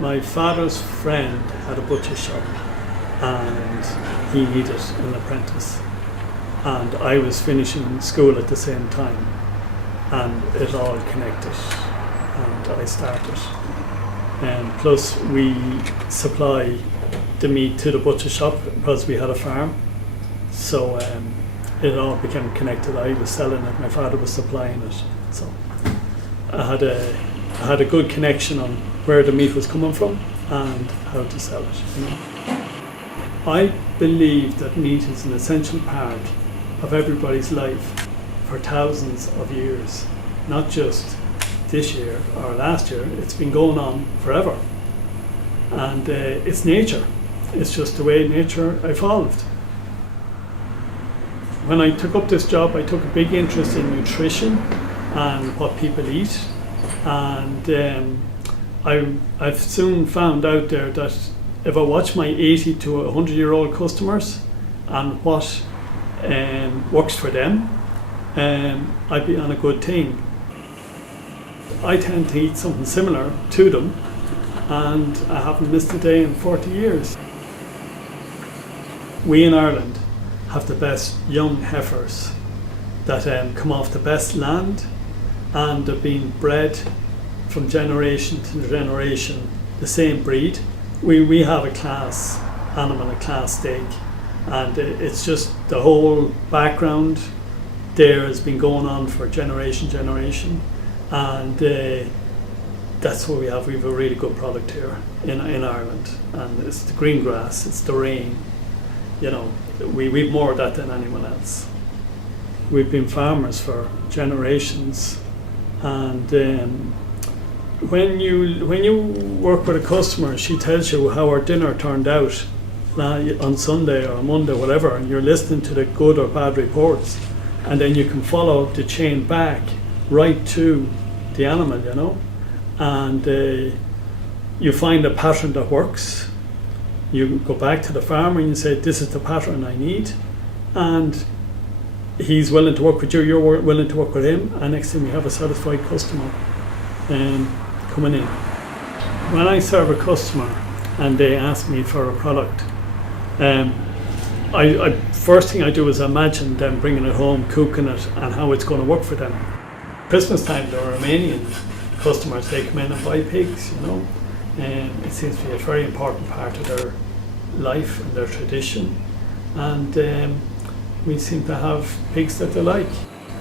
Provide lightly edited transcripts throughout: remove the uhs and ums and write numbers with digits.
My father's friend had a butcher shop and he needed an apprentice. And I was finishing school at the same time and it all connected and I started. And plus we supply the meat to the butcher shop because we had a farm. So it all became connected. I was selling it, my father was supplying it. So I had a good connection on where the meat was coming from and how to sell it. You know? I believe that meat is an essential part of everybody's life for thousands of years, not just this year or last year. It's been going on forever, and it's nature. It's just the way nature evolved. When I took up this job, I took a big interest in nutrition and what people eat, and I've soon found out there that if I watch my 80 to 100-year-old customers and what works for them, I'd be on a good thing. I tend to eat something similar to them, and I haven't missed a day in 40 years. We in Ireland have the best young heifers that come off the best land, and they're being bred from generation to generation, the same breed. We have a class animal, a class steak, and it's just the whole background there has been going on for generation, and that's what we have. We have a really good product here in Ireland, and it's the green grass, it's the rain. You know, we've more of that than anyone else. We've been farmers for generations, and when you work with a customer, she tells you how her dinner turned out on Sunday or Monday, whatever, and you're listening to the good or bad reports, and then you can follow the chain back right to the animal, you know, and you find a pattern that works. You go back to the farmer and you say, this is the pattern I need, and he's willing to work with you, you're willing to work with him, and next thing we have a satisfied customer coming in. When I serve a customer and they ask me for a product, I first thing I do is imagine them bringing it home, cooking it, and how it's going to work for them. Christmas time, the Romanian customers, they come in and buy pigs, you know, and it seems to be a very important part of their life and their tradition, and we seem to have pigs that they like.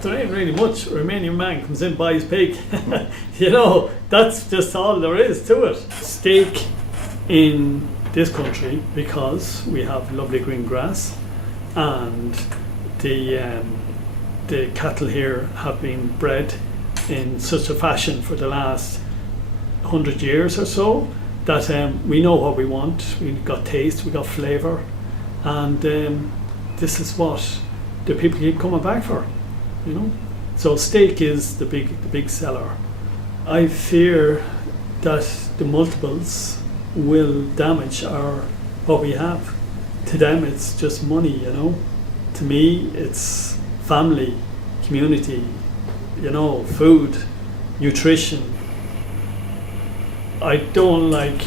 There ain't really much. A Romanian man comes in, buys pig. You know, that's just all there is to it. Steak in this country, because we have lovely green grass, and the cattle here have been bred in such a fashion for the last 100 years or so that we know what we want. We've got taste, we've got flavour, and this is what the people keep coming back for. You know, so steak is the big seller. I fear that the multiples will damage what we have. To them, it's just money. You know, to me, it's family, community. You know, food, nutrition. I don't like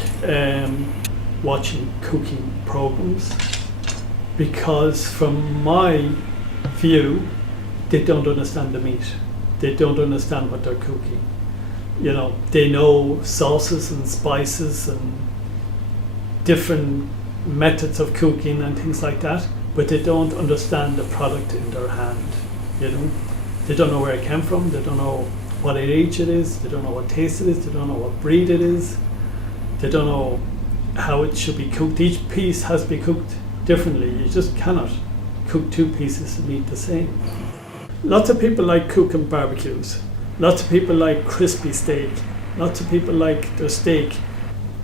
watching cooking programs because, from my view, they don't understand the meat. They don't understand what they're cooking. You know, they know sauces and spices and different methods of cooking and things like that, but they don't understand the product in their hand. You know, they don't know where it came from. They don't know what age it is. They don't know what taste it is. They don't know what breed it is. They don't know how it should be cooked. Each piece has to be cooked differently. You just cannot cook two pieces of meat the same. Lots of people like cooking barbecues. Lots of people like crispy steak. Lots of people like their steak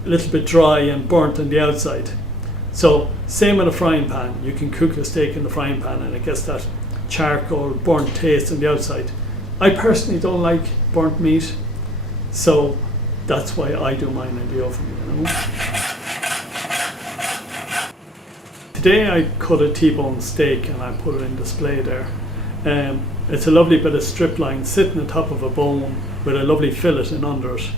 a little bit dry and burnt on the outside. So same in a frying pan. You can cook your steak in the frying pan and it gets that charcoal burnt taste on the outside. I personally don't like burnt meat, so that's why I do mine in the oven, you know. Today I cut a T-bone steak and I put it in display there. It's a lovely bit of strip line sitting on top of a bone with a lovely fillet in under it.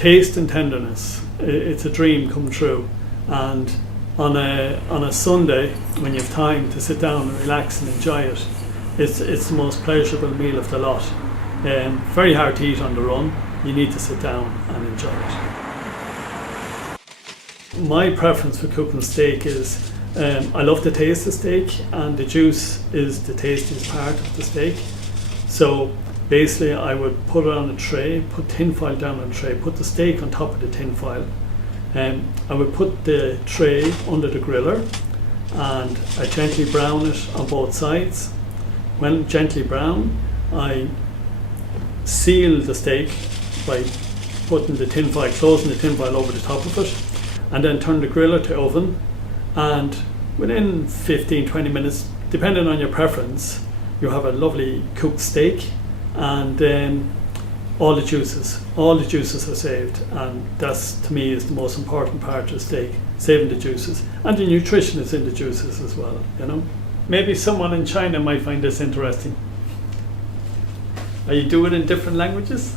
taste and tenderness. It's a dream come true. And on a Sunday, when you have time to sit down and relax and enjoy it, it's the most pleasurable meal of the lot. Very hard to eat on the run. You need to sit down and enjoy it. My preference for cooking steak is I love the taste of steak, and the juice is the tastiest part of the steak. So basically I would put it on a tray, put tin foil down on a tray, put the steak on top of the tin foil. I would put the tray under the griller and I gently brown it on both sides. When gently brown, I seal the steak by putting the tin foil, closing the tin foil over the top of it, and then turn the griller to oven, and within 15-20 minutes, depending on your preference, you have a lovely cooked steak, and all the juices are saved, and that's, to me, is the most important part of steak, saving the juices, and the nutrition is in the juices as well, you know. Maybe someone in China might find this interesting. Are you doing it in different languages?